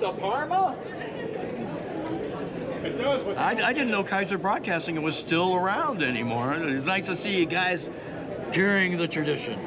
want to Parma? It does. I didn't know Kaiser Broadcasting was still around anymore. It's nice to see you guys carrying the tradition.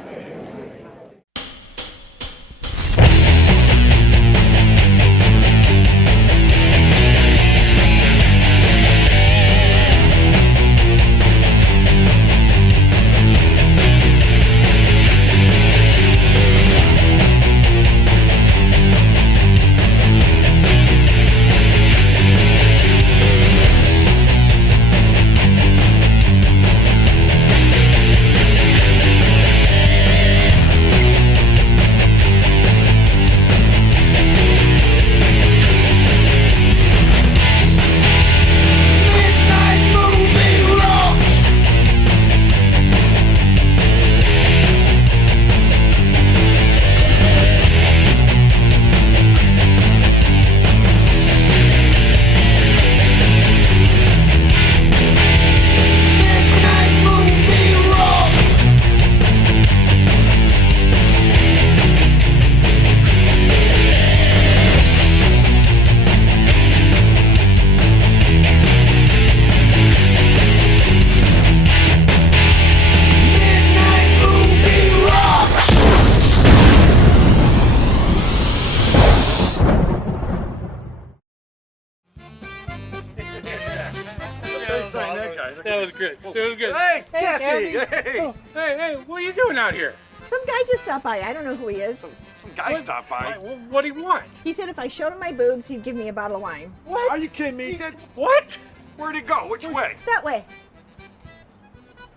That was good. That was good. Hey, Kathy! Hey! Oh, hey, what are you doing out here? Some guy just stopped by. I don't know who he is. Some guy stopped by. What do you want? He said if I showed him my boobs, he'd give me a bottle of wine. What? Are you kidding me? What? Where'd he go? Which way? That way.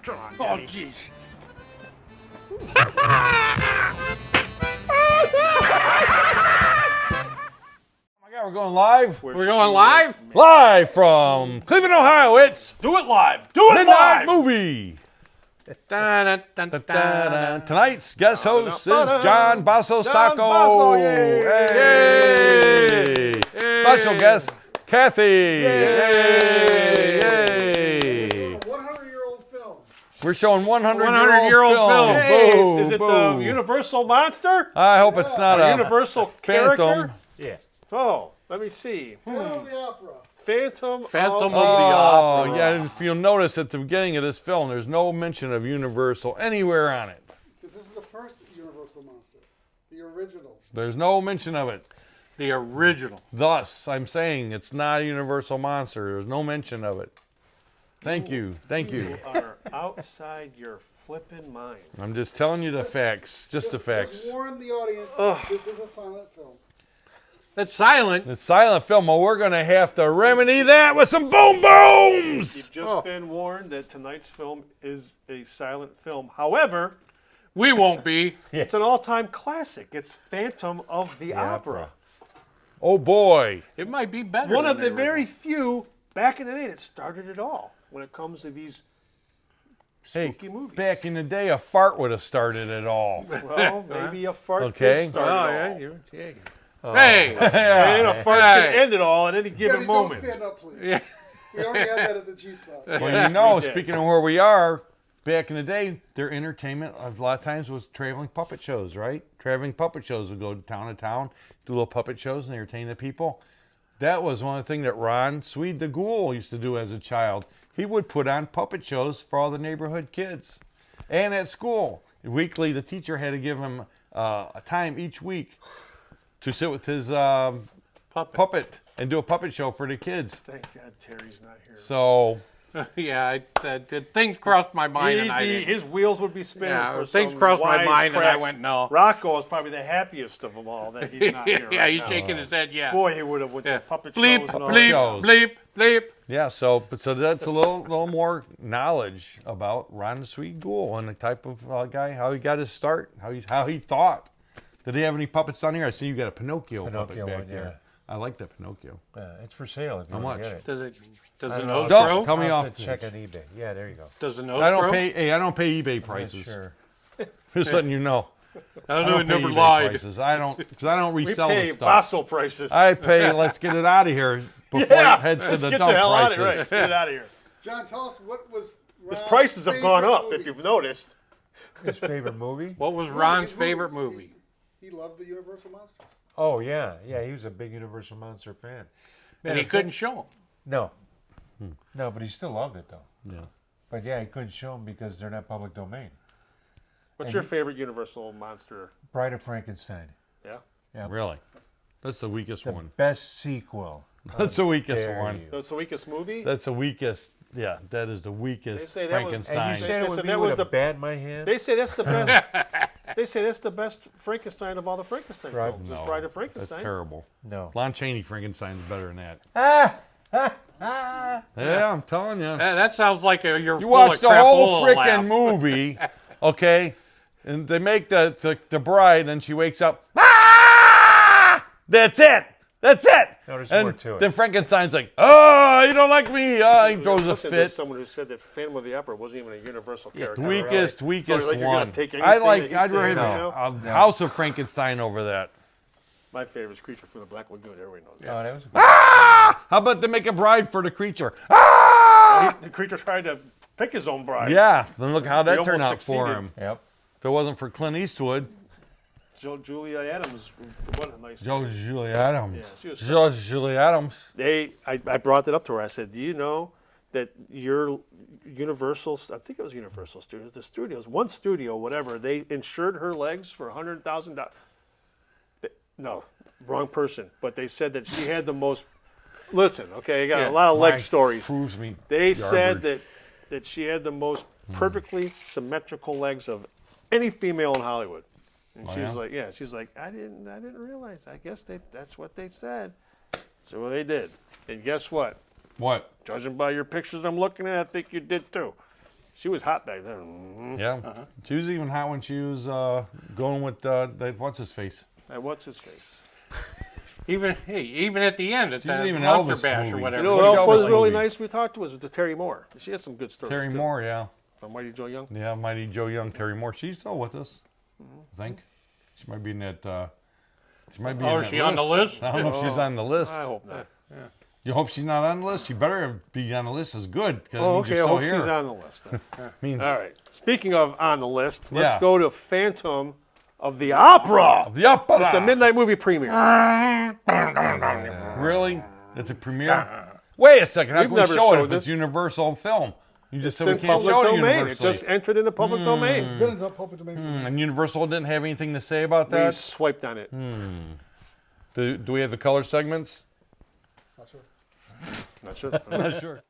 Come on, Oh, Daddy. jeez. We're going live. We're going live? Live from Cleveland, Ohio. It's Do it live. Do it Midnite live. Movie. Dun, dun, dun, dun. Tonight's guest host is John Basso Sacco. Basso, yay. Yay. Yay. Special guest, Kathy. Yay. 100-year-old film. We're showing 100-year-old film. Hey, Boom, is it boom. the Universal Monster? I hope it's not Or a Universal Phantom. character? Yeah. Oh, let me see. Phantom of the Opera. Phantom Phantom of of the Oh, Opera. yeah. If you'll notice at the beginning of this film, there's no mention of Universal anywhere on it. Because this is the first Universal Monster. The original. There's no mention of it. The original. Thus, I'm saying it's not a Universal Monster. There's no mention of it. Thank you. Thank you. You are outside your flipping mind. I'm just telling you the facts. Just the facts. Just warn the audience, this is a silent film. That's silent. It's silent film, but we're going to have to remedy that with some boom booms. You've just been warned that tonight's film is a silent film. However, We won't be. it's an all-time classic. It's Phantom of the Opera. Oh, boy. It might be better. One than of the original. very few back in the day that started it all when it comes to these spooky movies. Back in the day, a fart would have started it all. Well, maybe a fart Okay. could start Oh, it yeah. all. Yeah. Hey. And a fart Hey. can end it all at any given Daddy, moment. don't stand up, please. Yeah. We already had that at the G-Spot. Well, you know, we did. speaking of where we are, back in the day, their entertainment a lot of times was traveling puppet shows, right? Traveling puppet shows would go to town, do little puppet shows and entertain the people. That was one of the things that Ron Swede the Ghoul used to do as a child. He would put on puppet shows for all the neighborhood kids. And at school, weekly, the teacher had to give him a time each week to sit with his puppet and do a puppet show for the kids. Thank God Terry's not here. So, Yeah, things crossed my mind, and I didn't. His wheels would be spinning. Yeah, for things some crossed my wise mind, and I cracks. went, no. Rocco is probably the happiest of them all that he's not here. Yeah, right he's now. shaking his head. Yeah. Boy, he would have with Yeah. the puppet Bleep, shows and all bleep, shows. bleep, bleep. yeah, so that's a little more knowledge about Ron Swede Ghoul and the type of guy, how he got his start, how he thought. Did he have any puppets down here? I see you got a Pinocchio puppet back one, there. yeah. I like that Pinocchio. It's for sale if you How want much? to get it. Does I the don't nose Don't grow? tell me I'll off. have to check on eBay. Yeah, there you go. Does the nose I don't grow? pay. Hey, I don't pay eBay prices. Sure. Just letting you know. I I know it pay never eBay lied. prices. I don't because I don't We resell pay the stuff. Basso prices. I pay. Let's get it out of here before yeah, it heads to let's the get dump the hell prices. out of here. Right, get it out of here. John, tell us what was His Ron's prices have gone favorite up, if movies? you've noticed. His favorite movie? What was Movies, Ron's movies. favorite movie? He loved the Universal Monsters. Oh yeah, yeah. He was a big Universal Monster fan. Man, And he if couldn't that- show them. No. No, but he still loved it though. Yeah. But yeah, he couldn't show them because they're not public domain. What's your favorite Universal monster? Bride of Frankenstein. Yeah. Yeah. Really? That's the weakest The one. best sequel. That's the weakest Dare one. you. That's the weakest movie. That's the weakest. Yeah, that is the weakest They say that was- And Frankenstein. you said it They would said be that with was a the- bat in my hand? They say that's the best. They say that's the best Frankenstein of all the Frankenstein Right. films. It's No, Bride of that's Frankenstein. terrible. No. Lon Chaney Frankenstein's better than that. Ah! Yeah, I'm telling you. That sounds like you're You full watch of the whole crapola freaking laugh. movie, okay? And they make the bride, and she wakes up. Ah! That's it. That's it. No, there's and more to it. then Frankenstein's like, "Oh, you don't like me." He throws a Listen, fit. there's someone who said that Phantom of the Opera wasn't even a Universal character. Weakest So weakest like you're one. gonna take I anything like. that he's I'd saying rather right now? House of Frankenstein over that. My favorite is Creature from the Black Lagoon. Everybody knows that. Oh, that was a good Ah! How about they make a bride for the creature? Ah! The creature tried to pick his own bride. Yeah. Then look how that He turned out almost for succeeded. him. Yep. If it wasn't for Clint Eastwood, Julia Adams. What a nice. Julie Adams. Yeah, she was Julie Adams. I brought that up to her. I said, "Do you know that your Universal? I think it was Universal Studios. The studios, one studio, whatever. They insured her legs for $100,000. No, wrong person. But they said that she had the most. Listen, okay, I got a lot of leg Mike stories. Proves me. They said garbage. that she had the most perfectly symmetrical legs of any female in Hollywood. And Oh, she's yeah? like, she's like, I didn't realize. I guess that's what they said. So they did. And guess what? What? Judging by your pictures I'm looking at, I think you did too. She was hot back then. Yeah. She was even hot when she was going with what's his face. What's his face? Even at the end, at She's the even Monster Elvis Bash or movie. whatever. You know What what did else Elvis was really movie? nice we talked to was the Terry Moore. She had some good stories. Terry too. Moore, yeah. From Mighty Joe Young. Yeah, Mighty Joe Young, Terry Moore. She's still with us, I think. She might be in that. She might be. Oh, in is that she on the list? I don't know if she's on the list. I hope not. You hope she's not on the list. She better be on the list. Is good. 'Cause it Oh, means okay. you're I still hope here. she's on the list. then. Means All right. Speaking of on the list, let's Yeah. go to Phantom of the Opera. the opera. It's a midnight movie premiere. Really? It's a premiere. Wait a second. How We've can we never show it showed if it's this. Universal film? You just It's said we in can't public show it domain. It universally. just entered in the public domain. It's been in the public domain for And Universal didn't have anything to say about We that. swiped on it. Do we have the color segments? Not sure. Not sure. I'm not sure.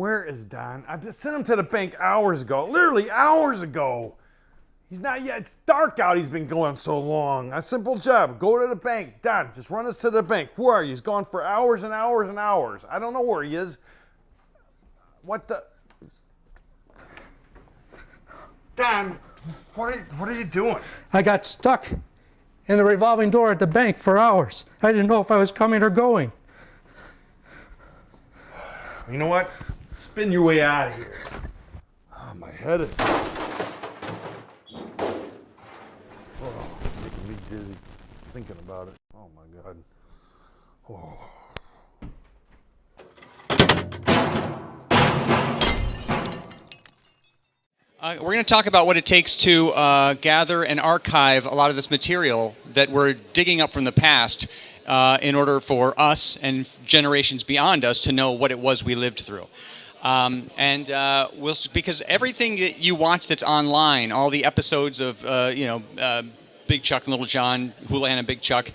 Where is Don? I sent him to the bank hours ago, literally hours ago. He's not yet. It's dark out. He's been going so long. A simple job. Go to the bank. Don, just run us to the bank. Where are you? He's gone for hours and hours and hours. I don't know where he is. What the? Don, what are you doing? I got stuck in the revolving door at the bank for hours. I didn't know if I was coming or going. You know what? Spin your way out of here. Oh, my head is... making me dizzy just thinking about it. Oh, my God. Oh. We're going to talk about what it takes to gather and archive a lot of this material that we're digging up from the past in order for us and generations beyond us to know what it was we lived through. Because everything that you watch that's online, all the episodes of Big Chuck and Little John, Houlihan and Big Chuck,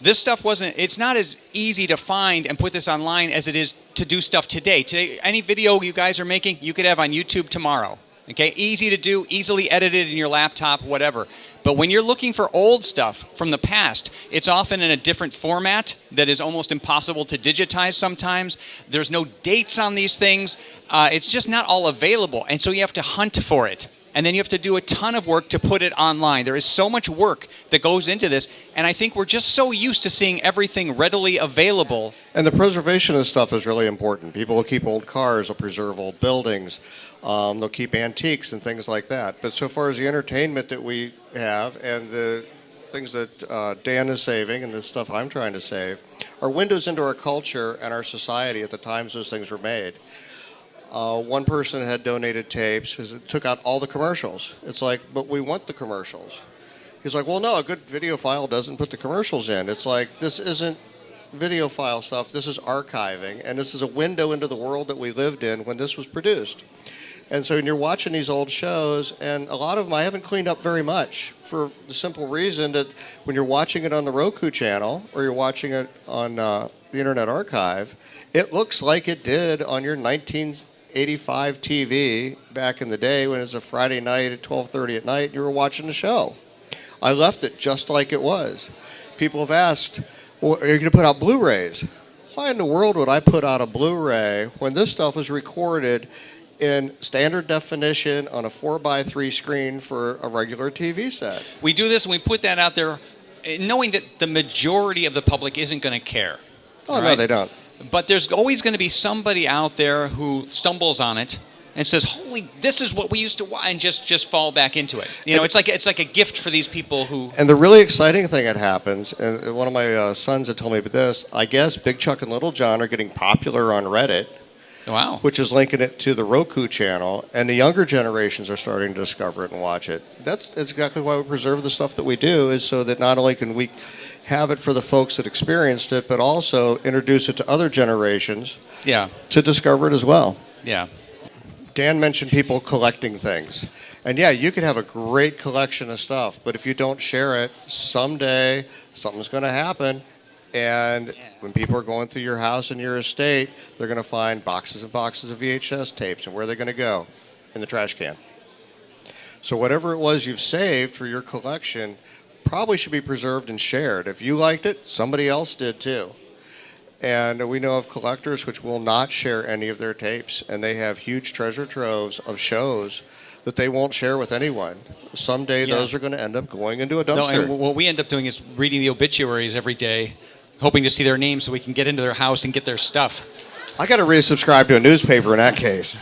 this stuff it's not as easy to find and put this online as it is to do stuff today. Today, any video you guys are making, you could have on YouTube tomorrow. Okay, easy to do, easily edited in your laptop, whatever. But when you're looking for old stuff from the past, it's often in a different format that is almost impossible to digitize sometimes. There's no dates on these things. It's just not all available. And so you have to hunt for it. And then you have to do a ton of work to put it online. There is so much work that goes into this. And I think we're just so used to seeing everything readily available. And the preservation of this stuff is really important. People will keep old cars, they'll preserve old buildings, they'll keep antiques and things like that. But so far as the entertainment that we have and the things that Dan is saving and the stuff I'm trying to save are windows into our culture and our society at the times those things were made. One person had donated tapes, took out all the commercials. It's like, but we want the commercials. He's like, well, no, a good video file doesn't put the commercials in. It's like, this isn't video file stuff, this is archiving, and this is a window into the world that we lived in when this was produced. And so when you're watching these old shows, and a lot of them I haven't cleaned up very much for the simple reason that when you're watching it on the Roku channel or you're watching it on the Internet Archive, it looks like it did on your 1985 TV back in the day when it was a Friday night at 12:30 at night and you were watching the show. I left it just like it was. People have asked, well, are you going to put out Blu-rays? Why in the world would I put out a Blu-ray when this stuff was recorded in standard definition on a 4x3 screen for a regular TV set? We do this and we put that out there knowing that the majority of the public isn't going to care. Oh, right? No, they don't. But there's always going to be somebody out there who stumbles on it and says, "Holy, this is what we used to watch," and just fall back into it. You know, it's like a gift for these people who. And the really exciting thing that happens, and one of my sons had told me about this. I guess Big Chuck and Little John are getting popular on Reddit. Wow. Which is linking it to the Roku channel, and the younger generations are starting to discover it and watch it. That's exactly why we preserve the stuff that we do, is so that not only can we have it for the folks that experienced it, but also introduce it to other generations to discover it as well. Yeah. Dan mentioned people collecting things. And yeah, you could have a great collection of stuff, but if you don't share it, someday something's going to happen. And when people are going through your house and your estate, they're going to find boxes and boxes of VHS tapes. And where are they going to go? In the trash can. So whatever it was you've saved for your collection probably should be preserved and shared. If you liked it, somebody else did too. And we know of collectors which will not share any of their tapes. And they have huge treasure troves of shows that they won't share with anyone. Someday those are going to end up going into a dumpster. No, and what we end up doing is reading the obituaries every day, hoping to see their names so we can get into their house and get their stuff. I got to resubscribe to a newspaper in that case.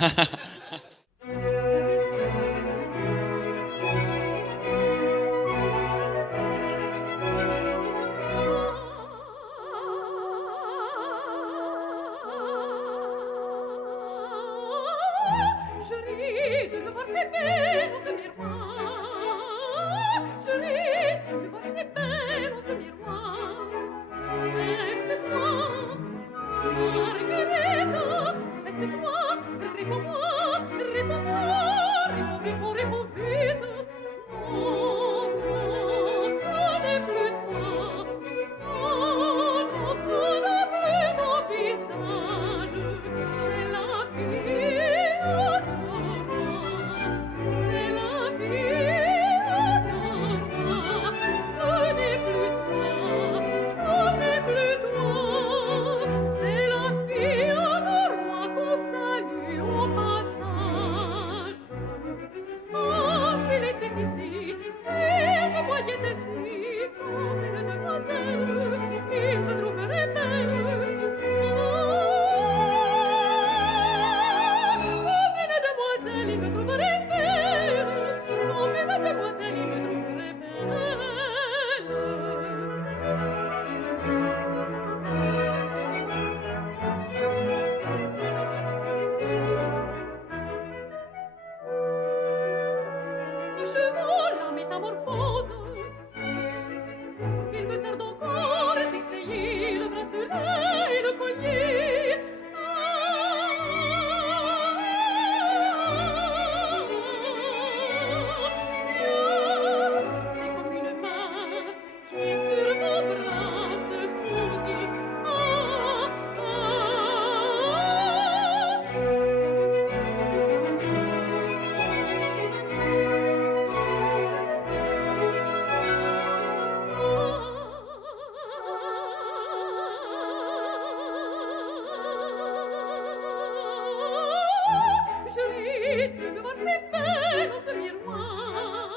c'est belle en ce miroir.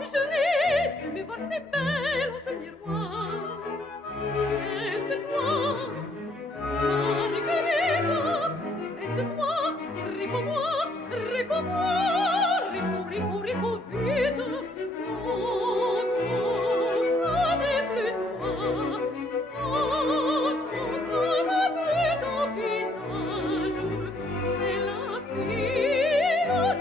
Je rêve de me voir si belle en ce miroir. Est-ce toi, Margarita? Est-ce toi? Réponds-moi, réponds-moi, réponds vite. Non, ça n'est plus toi. Non, ça n'est plus ton visage. C'est la fille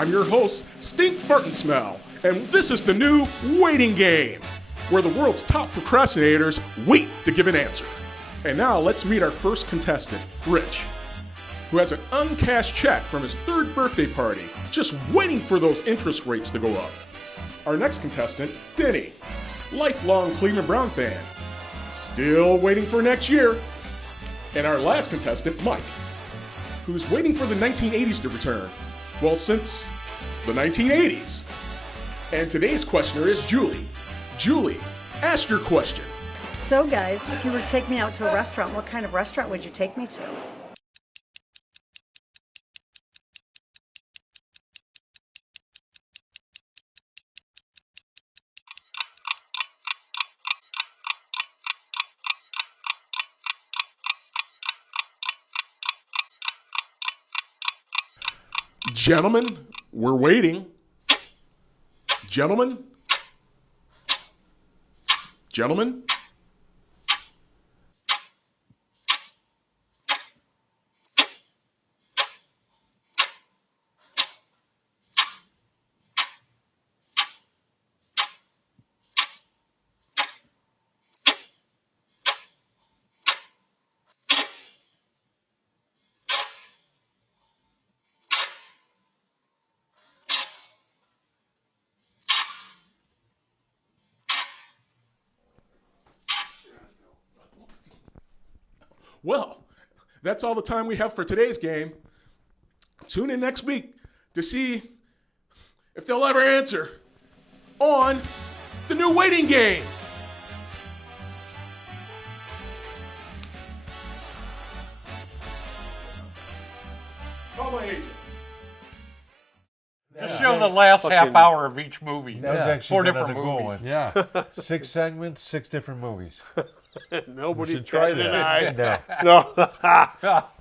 I'm your host, Stink Fartin' Smell, and this is the new waiting game, where the world's top procrastinators wait to give an answer. And now let's meet our first contestant, Rich, who has an uncashed check from his 3rd birthday party, just waiting for those interest rates to go up. Our next contestant, Denny, lifelong Cleveland Brown fan, still waiting for next year. And our last contestant, Mike, who's waiting for the 1980s to return. Well, since the 1980s. And today's questioner is Julie. Julie, ask your question. So guys, if you were to take me out to a restaurant, what kind of restaurant would you take me to? Gentlemen, we're waiting. Gentlemen? Gentlemen? Well, that's all the time we have for today's game. Tune in next week to see if they'll ever answer on the new waiting game. Call my agent. Just show the last half hour of each movie. That was actually 4 one of different the goal movies. ones. Yeah. 6 segments, 6 different movies. Nobody should try tried that. it. No.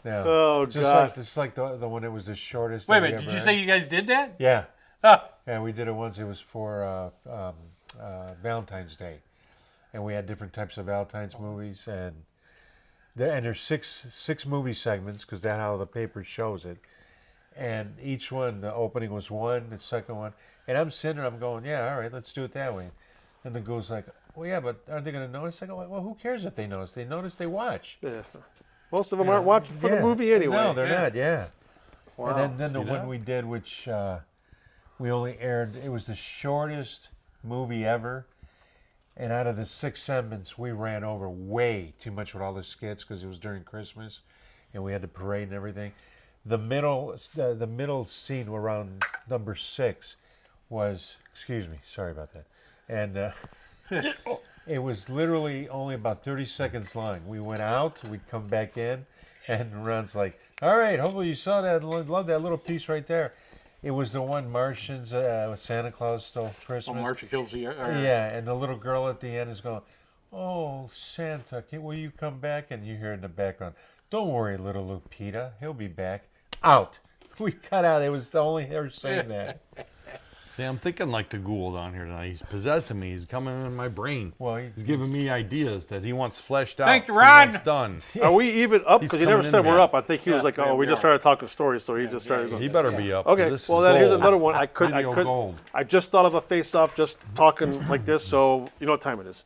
No. Oh, God. Just like the one that was the shortest. Wait a that we minute, did ever you had. say you guys did that? Yeah. Ah. Yeah, we did it once. It was for Valentine's Day. And we had different types of Valentine's movies. And there's six movie segments, because that's how the paper shows it. And each one, the opening was one, the second one. And I'm sitting there, I'm going, yeah, all right, let's do it that way. And the guy's like, well, yeah, but aren't they going to notice? I go, well, who cares if they notice? They notice, they watch. Yeah. Most of them aren't watching for the movie anyway. No, they're not, yeah. Wow. And then the one we did, which we only aired, it was the shortest movie ever. And out of the 6 segments, we ran over way too much with all the skits because it was during Christmas. And we had the parade and everything. The middle scene around number 6 was, excuse me, sorry about that. And it was literally only about 30 seconds long. We went out, we'd come back in, and Ron's like, all right, hopefully you saw that, love that little piece right there. It was the one Martians, with Santa Claus stole Christmas. Oh, Marcia kills the... Yeah, and the little girl at the end is going, oh, Santa, will you come back? And you hear in the background, don't worry, little Lupita, he'll be back. Out. We cut out. It was only her saying that. See, I'm thinking like the ghoul down here tonight. He's possessing me. He's coming in my brain. Well, he's giving me ideas that he wants fleshed out. Thank you, Ron. He wants done. Are we even up? He's Because he never coming said in we're now. up. I think he was like, oh, we just started talking stories, so he just started going. He better be up. Okay, This well is then here's gold. another one. Video gold. I just thought of a face-off just talking like this, so you know what time it is.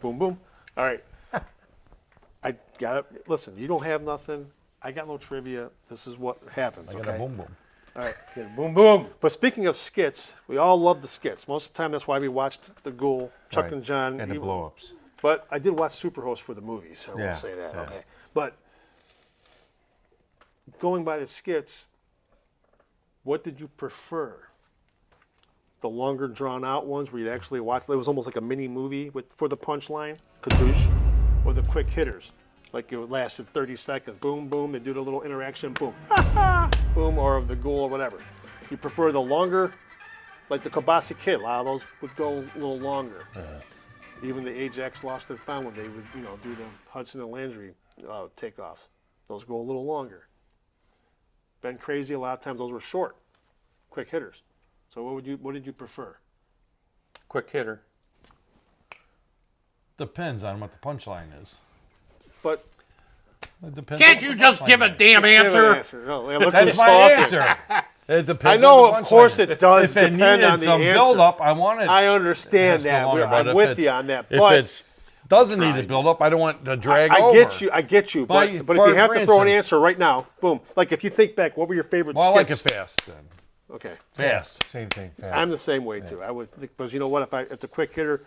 Boom, boom. All right. I got it. Listen, you don't have nothing. I got no trivia. This is what happens. I got okay? a boom boom. All right. Yeah, boom, boom. But speaking of skits, we all love the skits. Most of the time, that's why we watched The Ghoul, Chuck Right. and John. And the even- blow-ups. But I did watch Superhost for the movies. I Yeah, will say that. yeah. Okay. But going by the skits, what did you prefer? The longer drawn out ones where you'd actually watch, it was almost like a mini movie for the punchline, kadoosh, or the quick hitters. Like it lasted 30 seconds, boom, boom, they do the little interaction, boom, boom, or of the Ghoul or whatever. You prefer the longer, like the Kabasi Kid, a lot of those would go a little longer. Even the Ajax Lost and Found when they would, do the Hudson and Landry takeoffs. Those go a little longer. Ben Crazy, a lot of times those were short, quick hitters. So what did you prefer? quick hitter. Depends on what the punchline is. But it depends Can't on you what the just punchline give a is. damn Just give an answer? No, yeah, look That's who's my talking. answer. It depends. I know, what the of course, punchline it does is. If it depend needed on the some answer. build up, I want it. I understand to that. go longer, but I'm if with it's- you on that. If But it doesn't need to build up, I don't want to drag I over. get you. I get you. But if you have to throw an answer right now, boom. Like if you think back, what were your favorite Well, I like it skits? fast then. Okay. Fast. Same thing. Fast. I'm the same way too. I would think, because you know what? If it's a quick hitter,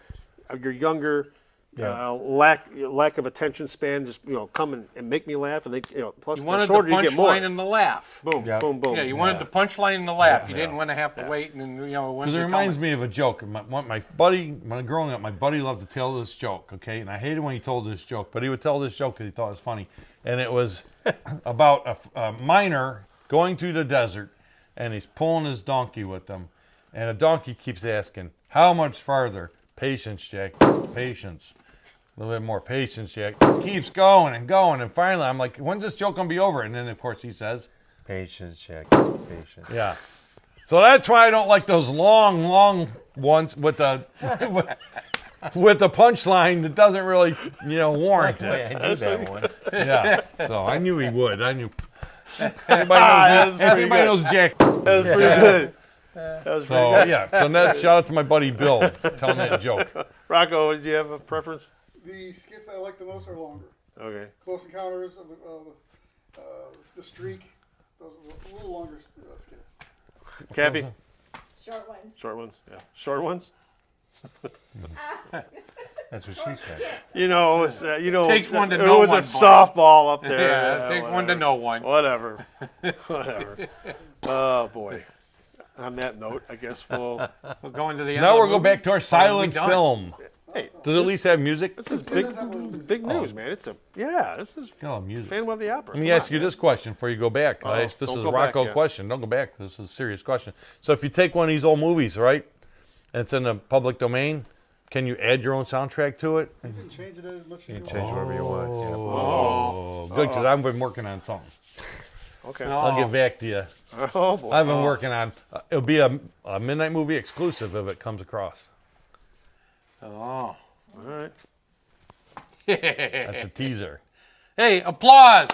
you're younger, lack of attention span, just come and make me laugh, and they plus You the wanted the shorter you get more. punchline and the laugh. Boom, boom, boom. Yeah, you wanted the punchline and the laugh. You didn't want to have to wait and once Because it reminds me of a joke. My buddy, when growing up, my buddy loved to tell this joke, okay? And I hated when he told this joke, but he would tell this joke because he thought it was funny. And it was about a miner going through the desert, and he's pulling his donkey with him. And a donkey keeps asking, how much farther? Patience, Jack. Patience. A little bit more patience, Jack. Keeps going and going. And finally, I'm like, when's this joke going to be over? And then, of course, he says, Patience, Jack. Patience. yeah. So that's why I don't like those long ones with the with the punchline that doesn't really, warrant it. I knew that one. Yeah. So I knew he would. I knew. Everybody knows Jack. That was pretty good. That was So pretty good. yeah. So that shout out to my buddy Bill telling me a joke. Rocco, do you have a preference? The skits that I like the most are longer. Okay. Close Encounters of the Streak. Those are a little longer skits. Kathy? Short ones. Short ones. Yeah. Short ones? That's what she said. Takes one to it know was one, a boy. softball up there. Yeah, it takes one to know one. Whatever. Oh, boy. On that note, I guess we'll go into the end. Now of the we'll go movie? back to our Or are we silent done? film. Hey, does it at least have music? This is big news, man. This is music. Phantom of the Opera. Let me Come ask on, you man. this question before you go back. Oh, This don't is go a back Rocco yet. question. Don't go back. This is a serious question. So if you take one of these old movies, right, and it's in the public domain, can you add your own soundtrack to it? You can change it as much as You you can change want. whatever you want. Yeah. Oh, good, because I've been working on something. Okay. I'll get back to you. Oh, boy. I've been working on. It'll be a Midnite Movie exclusive if it comes across. Oh. All right. That's a teaser. Hey, applause.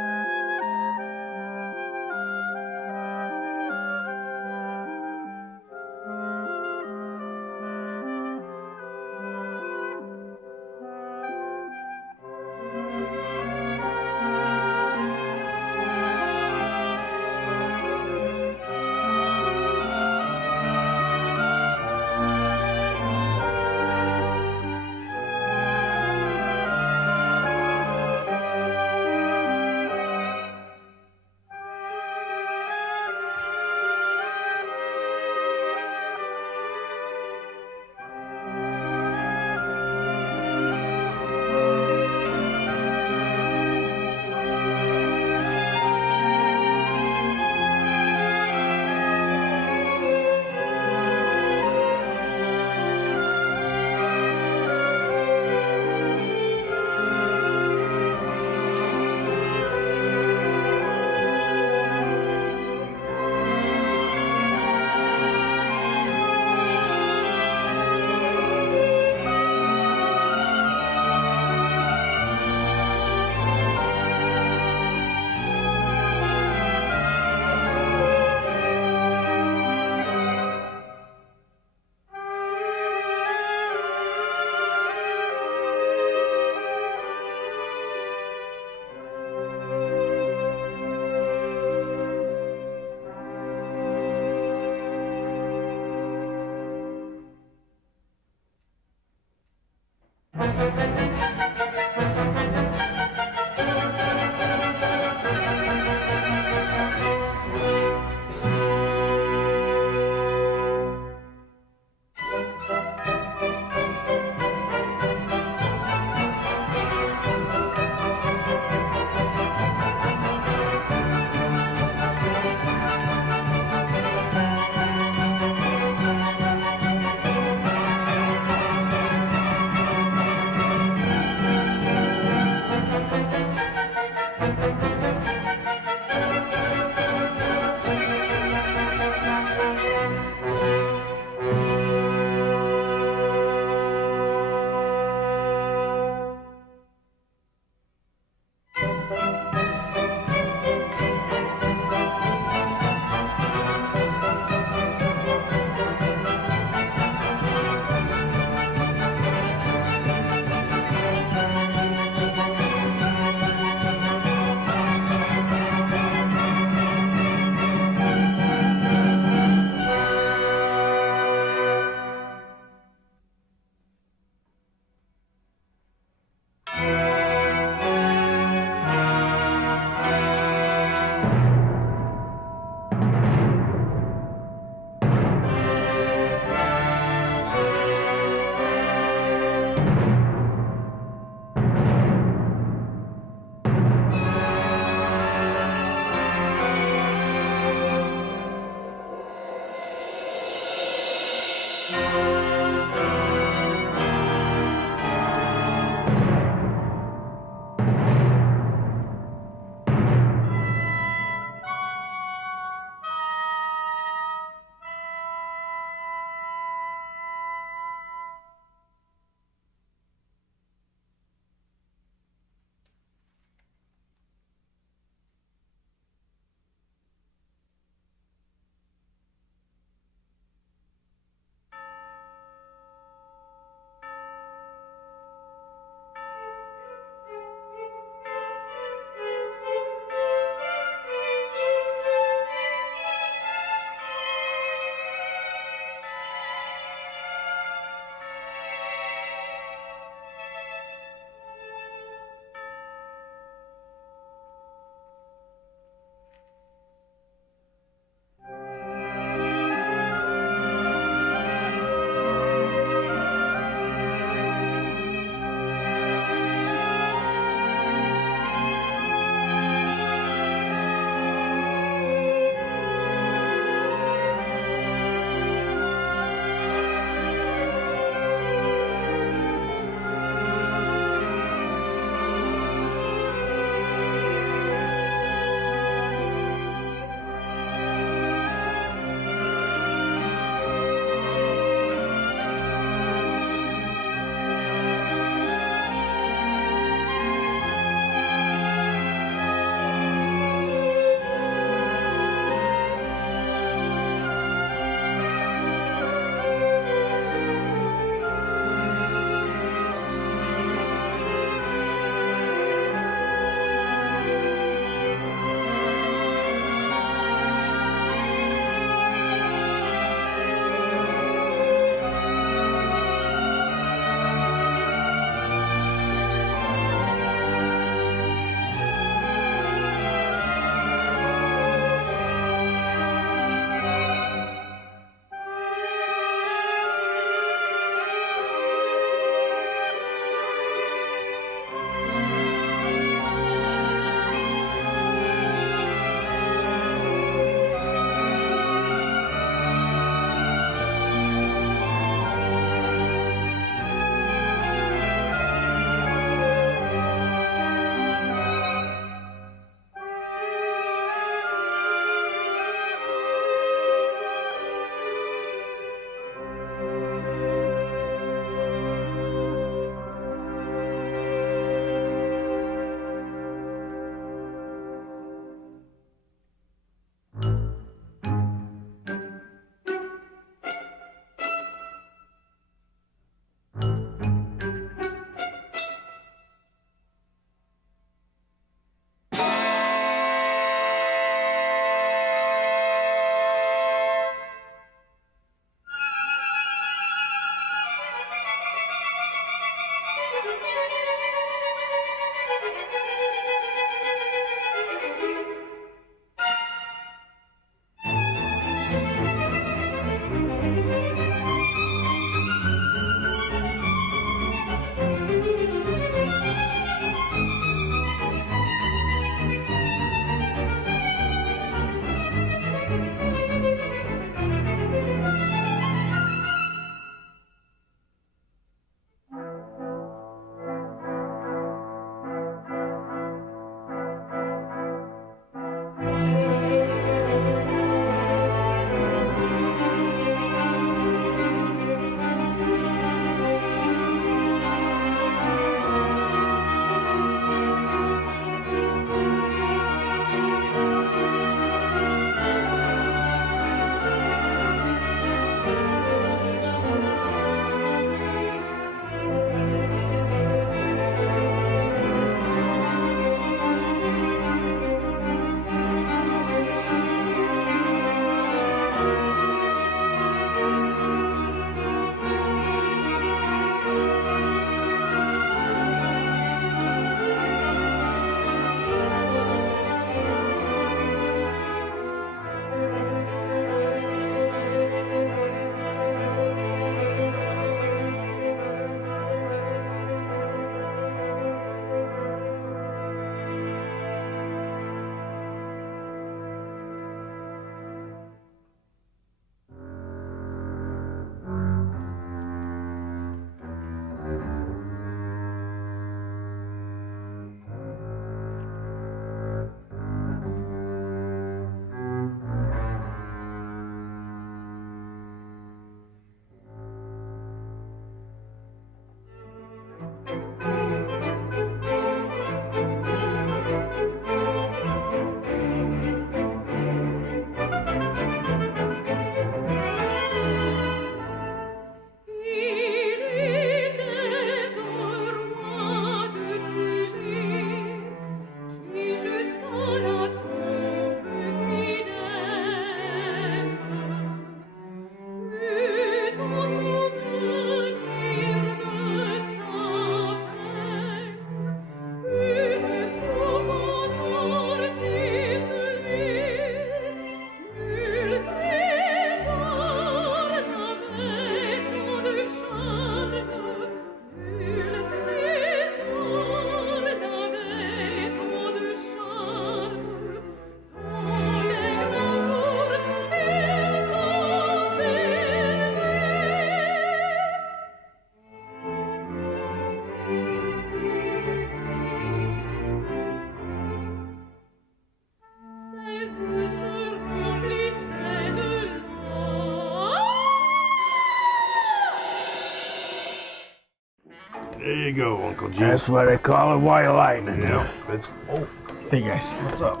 to go, Uncle G. That's why they call it white lightning. Yeah. Let's. Oh, Hey guys, what's up?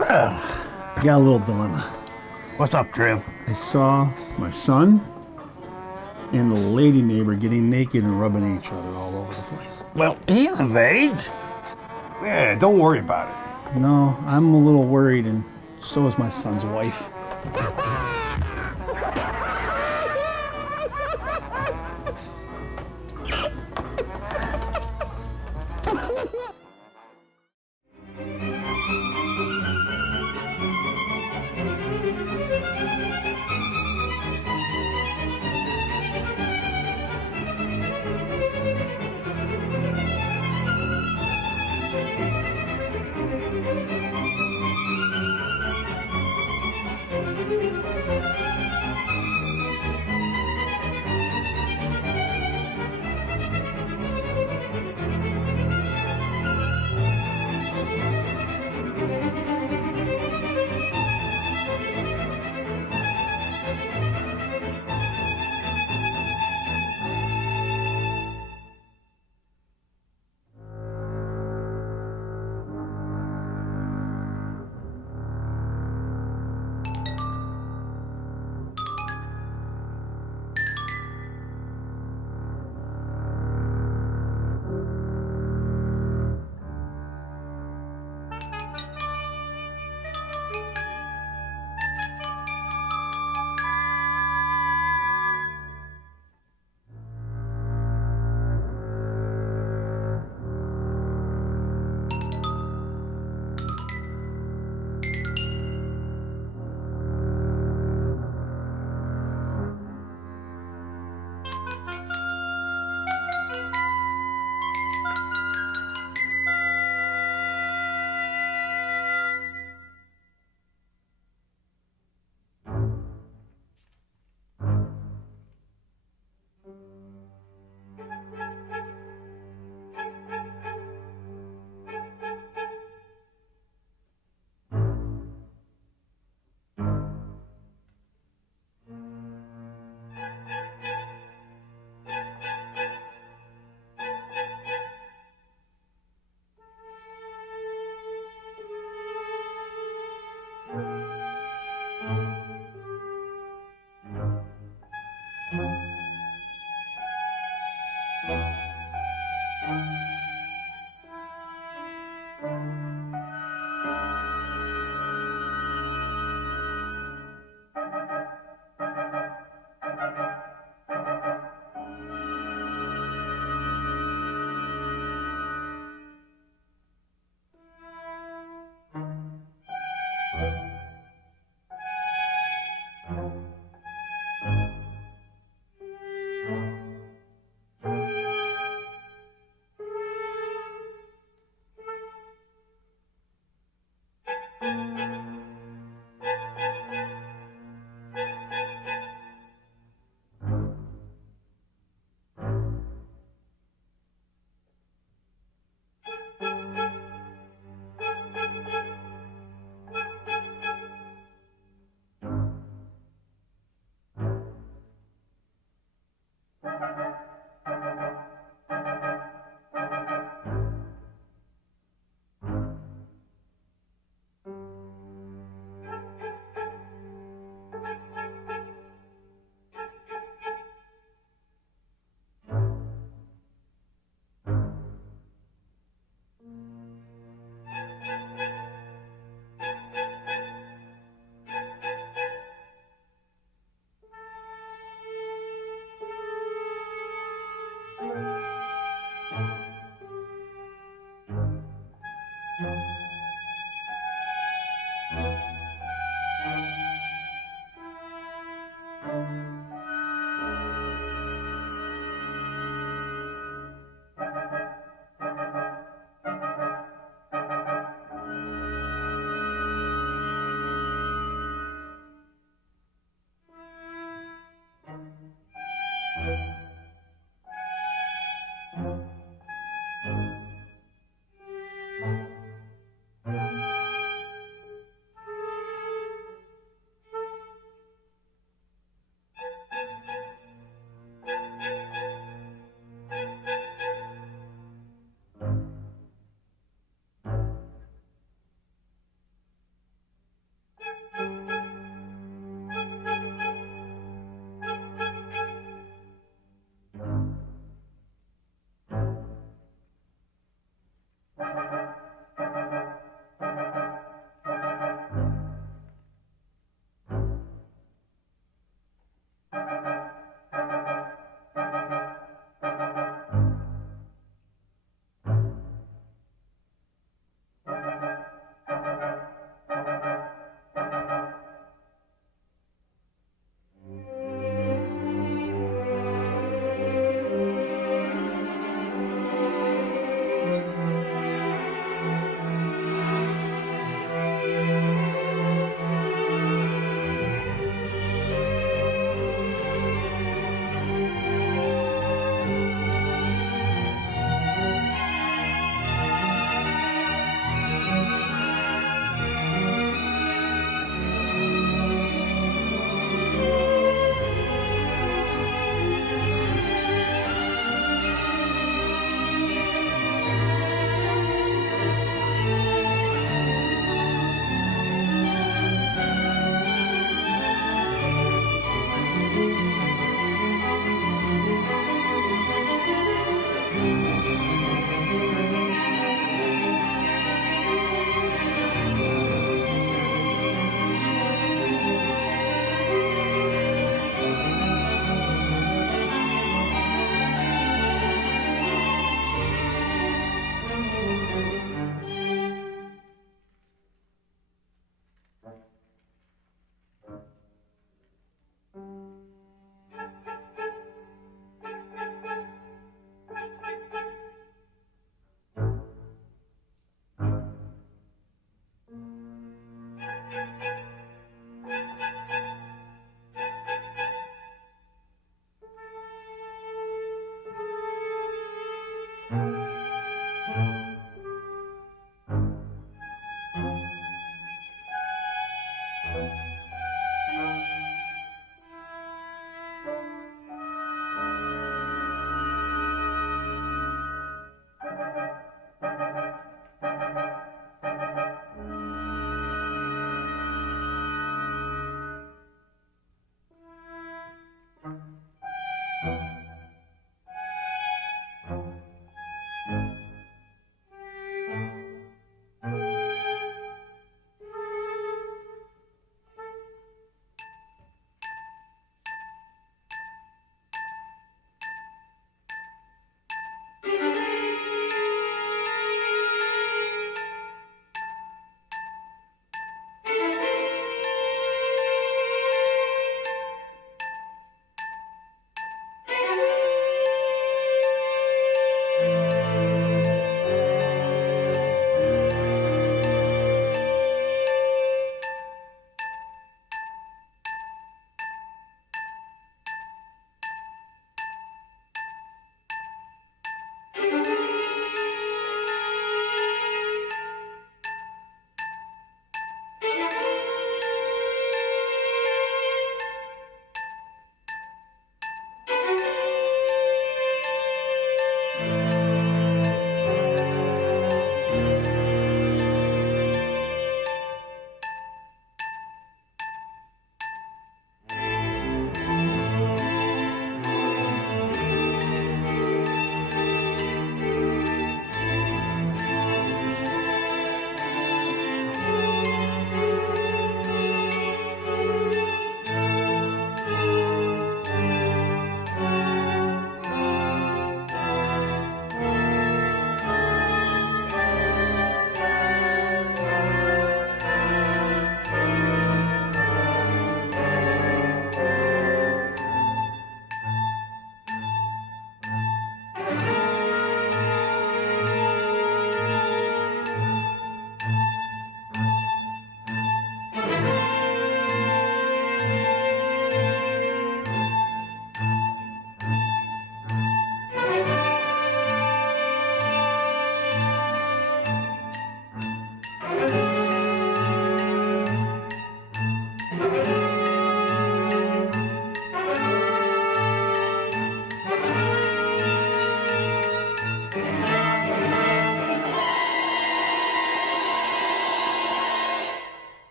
I got a little dilemma. What's up, Trev? I saw my son and the lady neighbor getting naked and rubbing each other all over the place. Well, he's of age. Yeah, don't worry about it. No, I'm a little worried, and so is my son's wife.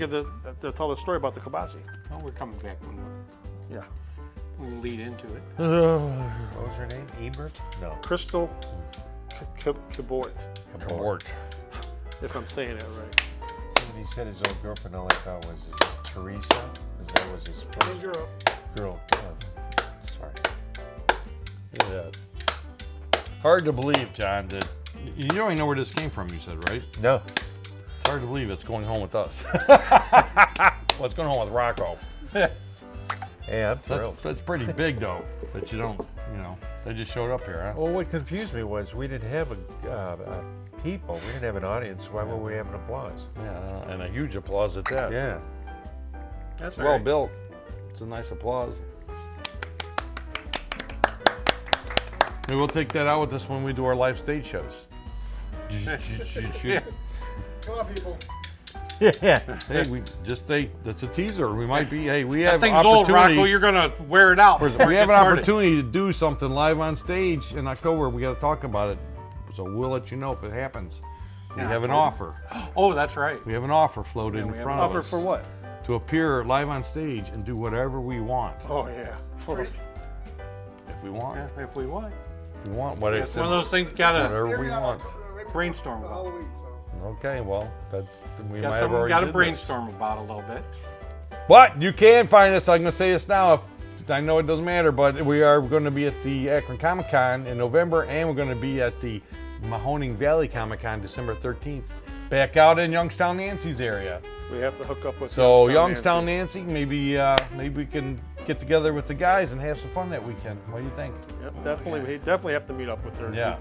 to tell the story about the kibasi. Oh, we're coming back when Yeah. we lead into it. What was her name? Ebert? No. Crystal Cabort. Cabort. If I'm saying it right. Somebody said his old girlfriend, all I thought was, is this Teresa? Is that was his first girl? Oh, sorry. Yeah. Hard to believe, John, that you don't even know where this came from, you said, right? No. It's hard to believe it's going home with us. Well, it's going home with Rocco. Hey, I'm thrilled. That's pretty big, though, that you don't, they just showed up here, huh? Well, what confused me was we didn't have people. We didn't have an audience. Why were we having applause? Yeah, and a huge applause at that. Yeah. That's Well built. It's a nice applause. Maybe we'll take that out with us when we do our live stage shows. Come on, people. Yeah. Hey, that's a teaser. We might be. Hey, we That have thing's old, opportunity. Rocco. You're gonna wear it out. We before it have an gets started. opportunity to do something live on stage in October. We got to talk about it, so we'll let you know if it happens. We have an offer. Oh, that's right. We have an offer floated in front of us. Offer for what? To appear live on stage and do whatever we want. Oh yeah. If we want. Yeah, if we want. If we want. What It's one of those things. Gotta whatever we want. brainstorm about. Halloween, so. Okay, well, we Got might have something. already Got to did brainstorm about a little bit. this. But you can find us. I'm going to say this now. If I know it doesn't matter, but we are going to be at the Akron Comic Con in November, and we're going to be at the Mahoning Valley Comic Con December 13th. Back out in Youngstown, Nancy's area. We have to hook up with. So Youngstown, Nancy, maybe we can get together with the guys and have some fun that weekend. What do you think? Yep, definitely. We definitely have to meet up with her. Yeah.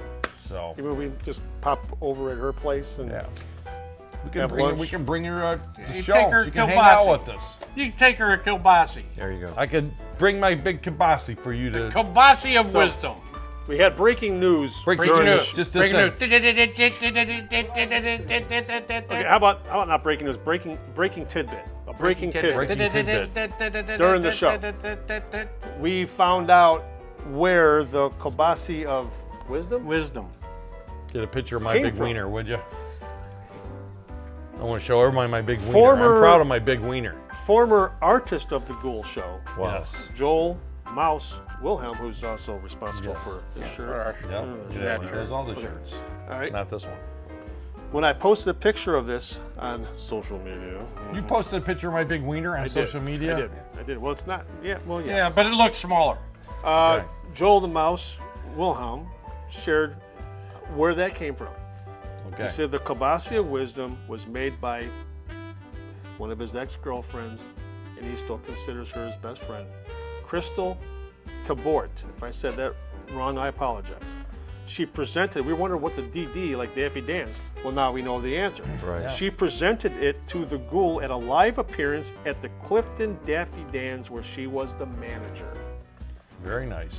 So even we just pop over at her place and we can have bring lunch. we can bring her to the You show. take her She to can hang out Kilbasi. with us. You can take her to Kilbasi. There you go. I could bring my big kibasi for you to. Kilbasi of wisdom. We had breaking news. Breaking during news. the Just this Breaking second. news. Okay, how about not breaking news? Breaking tidbit. A breaking tidbit. During the show. We found out where the kibasi of wisdom. Get a picture of my Came big from. wiener, would you? I want to show everybody my big wiener. Former- I'm proud of my big wiener. Former artist of the Ghoul Show. Wow. Yes. Joel Mouse Wilhelm, who's also responsible for this shirt. Yeah, he does all the shirts. All right. Not this one. When I posted a picture of this on social media. You posted a picture of my big wiener on I social did. media? I did. Well, it's not. Yeah, well, yeah. Yeah, but it looks smaller. Joel the Mouse Wilhelm shared where that came from. Okay. He said the kibasi of wisdom was made by one of his ex-girlfriends, and he still considers her his best friend, Crystal Cabort. If I said that wrong, I apologize. She presented, we wondered what the DD, like Daffy Dan's. Well, now we know the answer. Right. Yeah. She presented it to the Ghoul at a live appearance at the Clifton Daffy Dan's, where she was the manager. Very nice.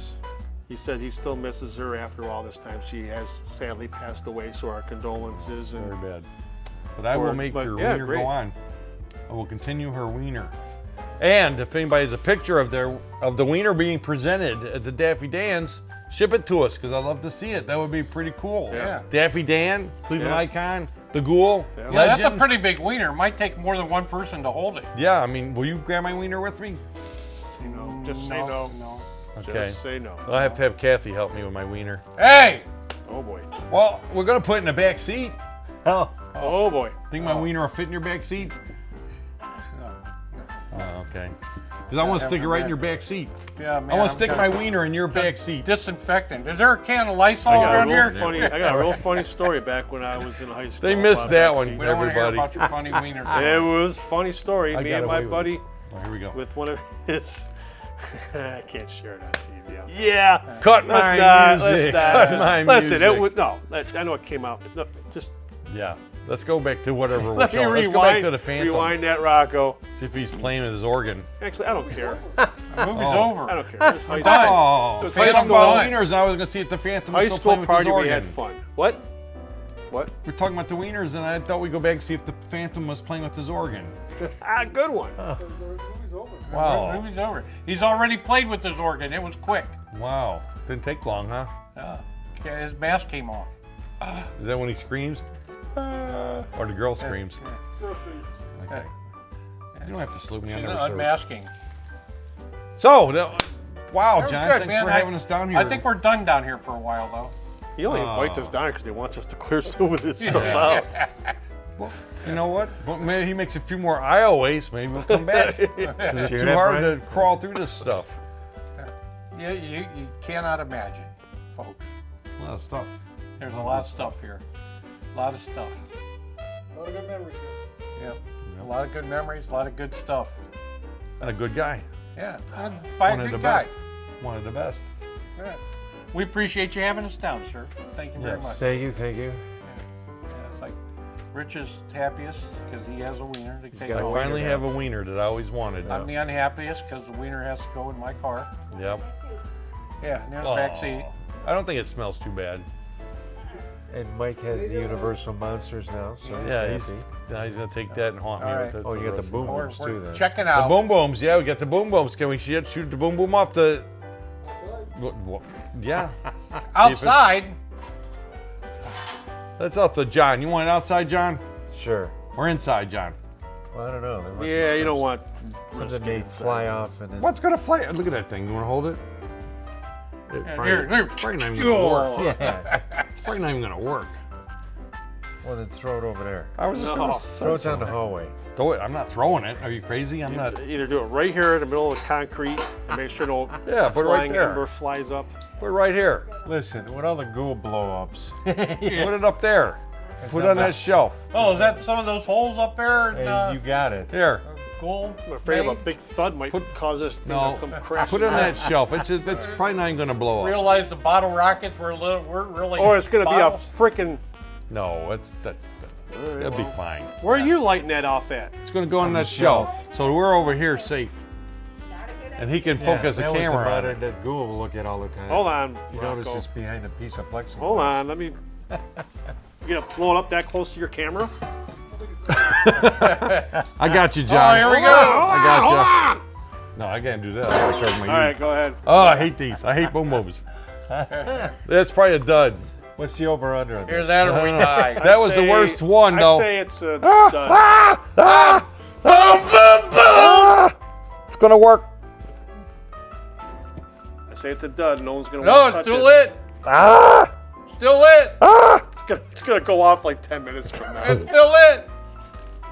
He said he still misses her after all this time. She has sadly passed away, so our condolences. And Very bad. But I will make your wiener great. go on. I will continue her wiener. And if anybody has a picture of the wiener being presented at the Daffy Dan's, ship it to us because I'd love to see it. That would be pretty cool. Yeah. Daffy Dan, Cleveland icon, the Ghoul, Yeah, legend. that's a pretty big wiener. Might take more than one person to hold it. Yeah, I mean, will you grab my wiener with me? Say no. Just say no. No. Okay. Just say no. I'll have to have Kathy help me with my wiener. Hey! Oh boy. Well, we're gonna put it in the back seat. Oh boy. Think my wiener will fit in your back seat? Oh, okay. Because I want to stick it right in your back seat. Yeah, man. I want to stick my wiener in your back seat. Disinfectant. Is there a can of Lysol around here? I got a real funny story back when I was in high school. They missed about that vaccine. one, We don't want to hear everybody. about your funny wiener. It was a funny story. I Me got and my away with buddy, it. Well, here we go. with one of his. I can't share it on TV. Yeah. Cut Let's my not, music. Let's Cut not. my Listen, music. it would no. I know it came out. But no, just Yeah. Let's go back to whatever we're let me showing. Let's rewind. go back to the Phantom. Rewind that, Rocco. See if he's playing with his organ. Actually, I don't care. The movie's over. I don't care. It was high done. school. Oh, It was say high something school. about wieners. I was going to see if the Phantom was High still school playing with his party. organ. We had fun. What? What? We're talking about the wieners, and I thought we'd go back and see if the Phantom was playing with his organ. Good one. The movie's over. Wow. The movie's over. He's already played with his organ. It was quick. Wow. Didn't take long, huh? Yeah, his mask came off. Is that when he screams? Or the girl screams? Groceries. Okay. You don't have to salute me. I She's never served. unmasking. So, wow, That was John, good, thanks man. for having us down here. I think we're done down here for a while, though. He only invites us down here because he wants us to clear some of this stuff out. Well, you know what? Well, maybe he makes a few more IOAs. Maybe we'll come back. 'Cause it's Hear too that, hard Brian? to crawl through this stuff. You cannot imagine, folks. A lot of stuff. There's a lot of stuff here. A lot of stuff. A lot of good memories here. Yep. A lot of good memories, a lot of good stuff. And a good guy. Yeah. By a One of good the guy. best. One of the best. Yeah. We appreciate you having us down, sir. Thank you very much. Thank you, thank you. Yeah, it's like Rich is happiest because he has a wiener to take I home. finally have a wiener that I always wanted. I'm the unhappiest because the wiener has to go in my car. Yep. Yeah, near the back seat. I don't think it smells too bad. And Mike has the Universal Monsters now, so he's Yeah, happy. now he's gonna take that and haunt me All with right. it. Oh, you got the boom We're booms too then. checking The out. boom booms, yeah, we got the boom booms. Can we shoot the boom boom off the? Yeah. Outside. That's up to John. You want it outside, John? Sure. Or inside, John? Well, I don't know. There might be Yeah, you don't want something may fly off and then. What's gonna fly? Look at that thing. You want to hold it? It's Here. probably not even gonna work. Yeah. It's probably not even gonna work. Well, then throw it over there. I was just gonna Throw it down the hallway. throw it. I'm not throwing it. Are you crazy? I'm not. Either do it right here in the middle of the concrete and make sure no Yeah, put it right flying there. ember flies up. Put it right here. Listen, with all the ghoul blow-ups. Put it up there. Put it on that shelf. Oh, is that some of those holes up there? In, Hey, you got it. Here. gold? I'm afraid of a big thud might cause this thing No, to come crashing. put it on down. that shelf. It's probably not even gonna blow up. Realize the bottle rockets were really. Or it's gonna bottles? be a freaking. No, that'll be fine. Where are you lighting that off at? It's gonna go on that shelf, so we're over here safe, and he can focus the that was camera on monitor it. that Google will look at all the time. Hold on, You Rocco. notice it's behind a piece of plexiglass. Hold on, let me. You gonna blow it up that close to your camera? I got you, John. Oh, here we go. I got you. No, I can't do that. I gotta cover my All right, ears. go ahead. Oh, I hate these. I hate boom booms. That's probably a dud. What's the over/under on Either this? that or we die. That was the worst one, though. I say it's a dud. It's gonna work. I say it's a dud. No one's gonna. No, want to it's touch still it. lit. Still lit. It's gonna go off like 10 minutes from now. It's still lit.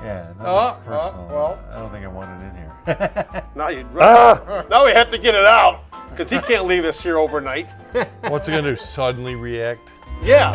Yeah, Oh, personal. well. I don't think I want it in here. Now you. Now we have to get it out because he can't leave us here overnight. What's it gonna do? Suddenly react? Yeah.